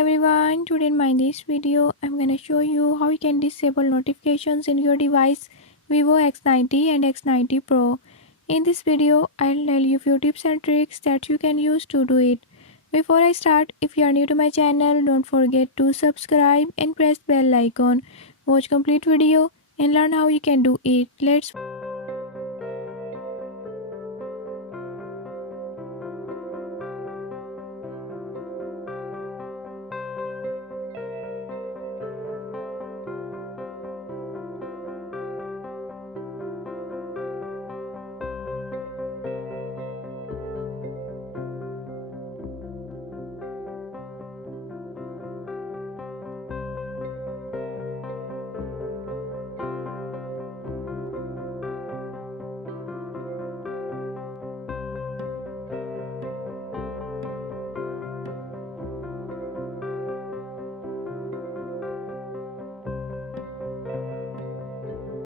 everyone, today in this video I'm gonna show you how you can disable notifications in your device Vivo X90 and X90 Pro. In this video I'll tell you few tips and tricks that you can use to do it. Before I start, if you are new to my channel, don't forget to subscribe and press bell icon. Watch complete video and learn how you can do it. Let's